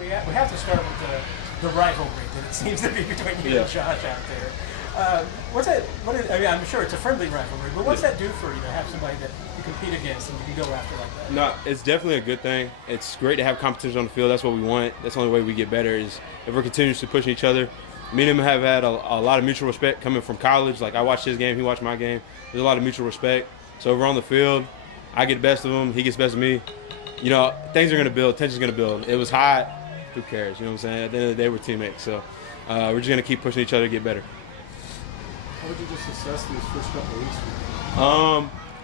we have to start with the rivalry that it seems to be between you and Josh out there. I'm sure it's a friendly rivalry, but what's that do for you to have somebody that you compete against and you can go after like that? No, it's definitely a good thing. It's great to have competition on the field. That's what we want. That's the only way we get better is if we're continuously pushing each other. Me and him have had a lot of mutual respect coming from college. Like, I watched his game, he watched my game. There's a lot of mutual respect. So if we're on the field, I get the best of him, he gets the best of me. You know, things are going to build, tension's going to build. It was hot, who cares? You know what I'm saying? At the end of the day, we're teammates. So we're just going to keep pushing each other to get better. How would you just assess these first couple of weeks?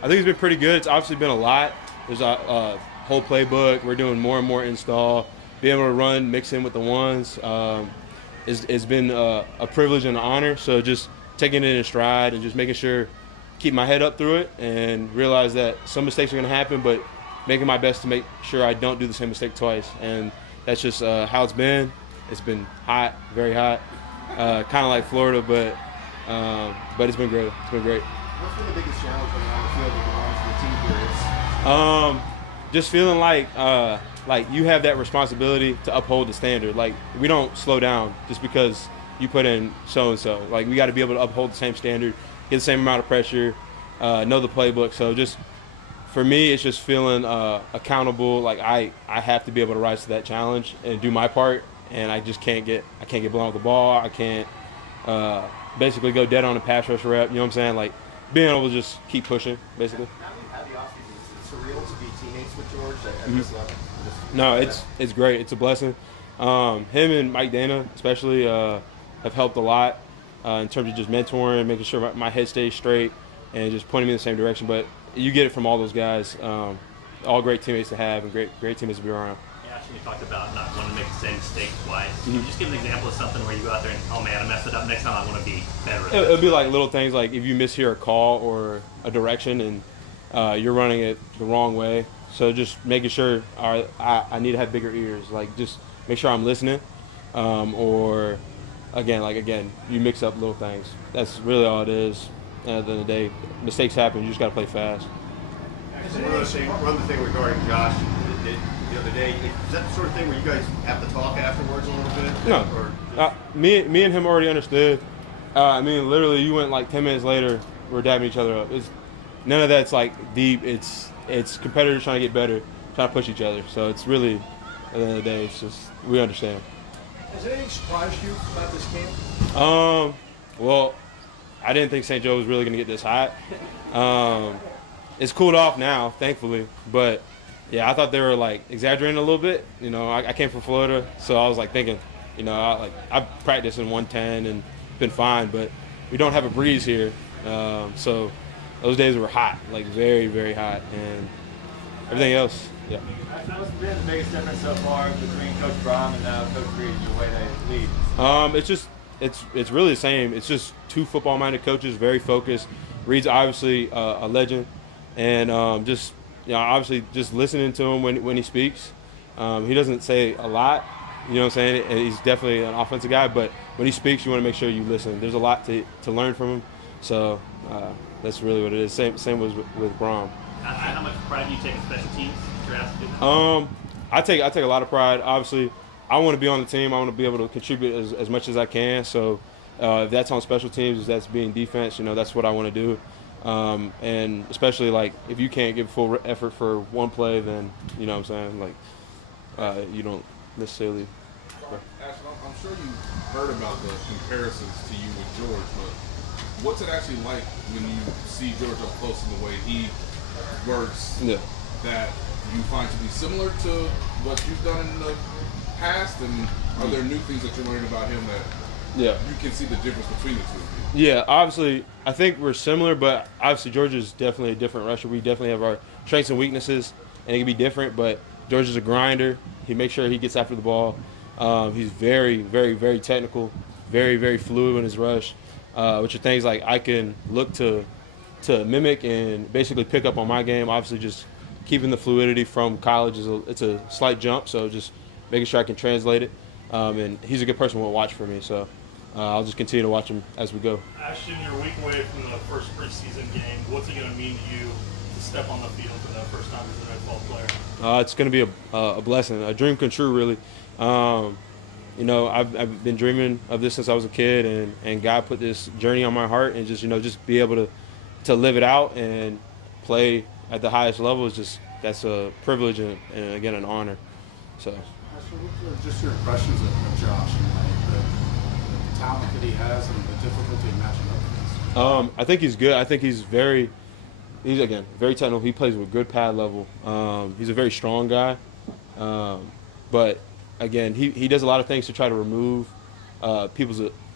I think it's been pretty good. It's obviously been a lot. There's a whole playbook. We're doing more and more install. Being able to run, mix in with the ones. It's been a privilege and an honor. So just taking it in stride and just making sure, keep my head up through it and realize that some mistakes are going to happen, but making my best to make sure I don't do the same mistake twice. And that's just how it's been. It's been hot, very hot, kind of like Florida, but it's been great. It's been great. What's been the biggest challenge when you're on the field with the arms of the team here? Just feeling like you have that responsibility to uphold the standard. Like, we don't slow down just because you put in so-and-so. Like, we got to be able to uphold the same standard, get the same amount of pressure, know the playbook. So just, for me, it's just feeling accountable. Like, I have to be able to rise to that challenge and do my part, and I just can't get blown off the ball. I can't basically go dead on a pass rush rep. You know what I'm saying? Like, being able to just keep pushing, basically. How do you have the offseason? Is it surreal to be teammates with George at this level? No, it's great. It's a blessing. Him and Mike Dana especially have helped a lot in terms of just mentoring, making sure my head stays straight, and just pointing me in the same direction. But you get it from all those guys. All great teammates to have and great teammates to be around. Yeah, actually, you talked about not wanting to make the same mistake twice. Can you just give an example of something where you go out there and, oh man, I messed it up. Next time I want to be better at it. It'll be like little things, like if you mishear a call or a direction and you're running it the wrong way. So just making sure I need to have bigger ears. Like, just make sure I'm listening. Or again, you mix up little things. That's really all it is. At the end of the day, mistakes happen. You just got to play fast. One other thing regarding Josh the other day, is that the sort of thing where you guys have to talk afterwards a little bit? No. Me and him already understood. Literally, you went like 10 minutes later, we're dabbing each other up. None of that's like deep. It's competitors trying to get better, trying to push each other. So it's really, at the end of the day, it's just, we understand. Has anything surprised you about this camp? Well, I didn't think St. Joe was really going to get this hot. It's cooled off now, thankfully. But, yeah, I thought they were, like, exaggerating a little bit. You know, I came from Florida, so I was, like, thinking, you know, I practiced in 110 and been fine. But we don't have a breeze here. So those days were hot, like very, very hot. And everything else, yeah. What's been the biggest difference so far between Coach Brom and now Coach Reed, your way they lead? It's really the same. It's just two football-minded coaches, very focused. Reed's obviously a legend, and obviously just listening to him when he speaks. He doesn't say a lot, you know what I'm saying? And he's definitely an offensive guy, but when he speaks, you want to make sure you listen. There's a lot to learn from him, so that's really what it is. Same was with Brom. How much pride do you take in special teams? You're asked to do? I take a lot of pride. Obviously, I want to be on the team. I want to be able to contribute as much as I can. So if that's on special teams, if that's being defense, you know, that's what I want to do. And especially, like, if you can't give full effort for one play, then, you know what I'm saying, like, you don't necessarily. Ashton, I'm sure you heard about the comparisons to you with George, but what's it actually like when you see George up close in the way he works that you find to be similar to what you've done in the past? And are there new things that you're learning about him that you can see the difference between the two of you? Yeah, obviously, I think we're similar, but obviously George is definitely a different rusher. We definitely have our strengths and weaknesses, and it can be different, but George is a grinder. He makes sure he gets after the ball. He's very, very, very technical, very, very fluid in his rush, which are things like I can look to mimic and basically pick up on my game. Obviously, just keeping the fluidity from college it's a slight jump, so just making sure I can translate it. And he's a good person to watch for me, so I'll just continue to watch him as we go. Ashton, you're a week away from the first preseason game. What's it going to mean to you to step on the field for that first time as an NFL player? It's going to be a blessing, a dream come true, really. You know, I've been dreaming of this since I was a kid, and God put this journey on my heart, and just, you know, just be able to live it out and play at the highest level is that's a privilege and again, an honor. So. Ashton, what are just your impressions of Josh and the talent that he has and the difficulty in matching up against? I think he's good. I think he's very technical. He plays with good pad level. He's a very strong guy, but again, he does a lot of things to try to remove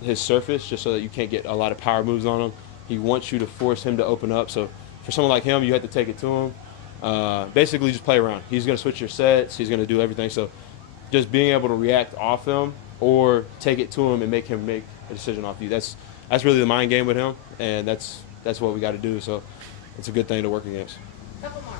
his surface, just so that you can't get a lot of power moves on him. He wants you to force him to open up. So for someone like him, you have to take it to him. Basically, just play around. He's going to switch your sets. He's going to do everything. So just being able to react off him or take it to him and make him make a decision off you. That's really the mind game with him, and that's what we got to do. So it's a good thing to work against. Couple more.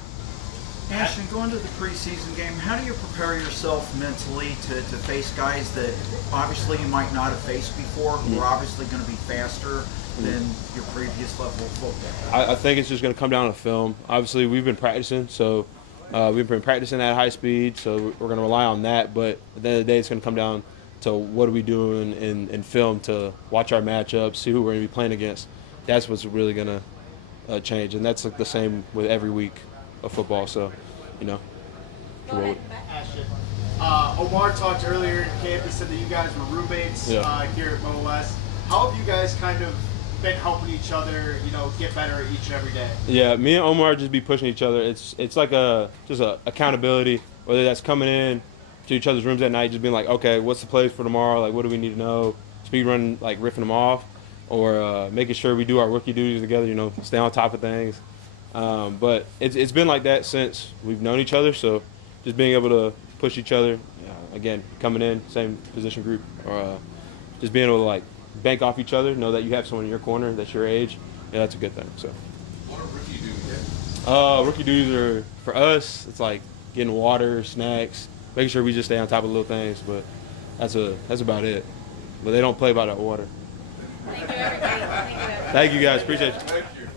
Ashton, going to the preseason game, how do you prepare yourself mentally to face guys that obviously you might not have faced before, who are obviously going to be faster than your previous level of football? I think it's just going to come down to film. Obviously, we've been practicing, so we've been practicing at high speed, so we're going to rely on that. But at the end of the day, it's going to come down to what are we doing in film to watch our matchups, see who we're going to be playing against. That's what's really going to change, and that's like the same with every week of football. So, you know. Go ahead. Ashton. Omar talked earlier in camp. He said that you guys were roommates here at MOS. How have you guys kind of been helping each other, you know, get better each and every day? Yeah, me and Omar just be pushing each other. It's like just a accountability, whether that's coming in to each other's rooms at night, just being like, okay, what's the plays for tomorrow? Like, what do we need to know? Speed run, like riffing them off, or making sure we do our rookie duties together. You know, stay on top of things. But it's been like that since we've known each other. So just being able to push each other, again, coming in, same position group, or just being able to like bank off each other, know that you have someone in your corner that's your age, that's a good thing. So. What are rookie duties? Rookie duties are, for us, it's like getting water, snacks, making sure we just stay on top of little things. But that's about it. But they don't play by that water. Thank you, everybody. Thank you, everybody. Thank you guys. Appreciate you. Thank you.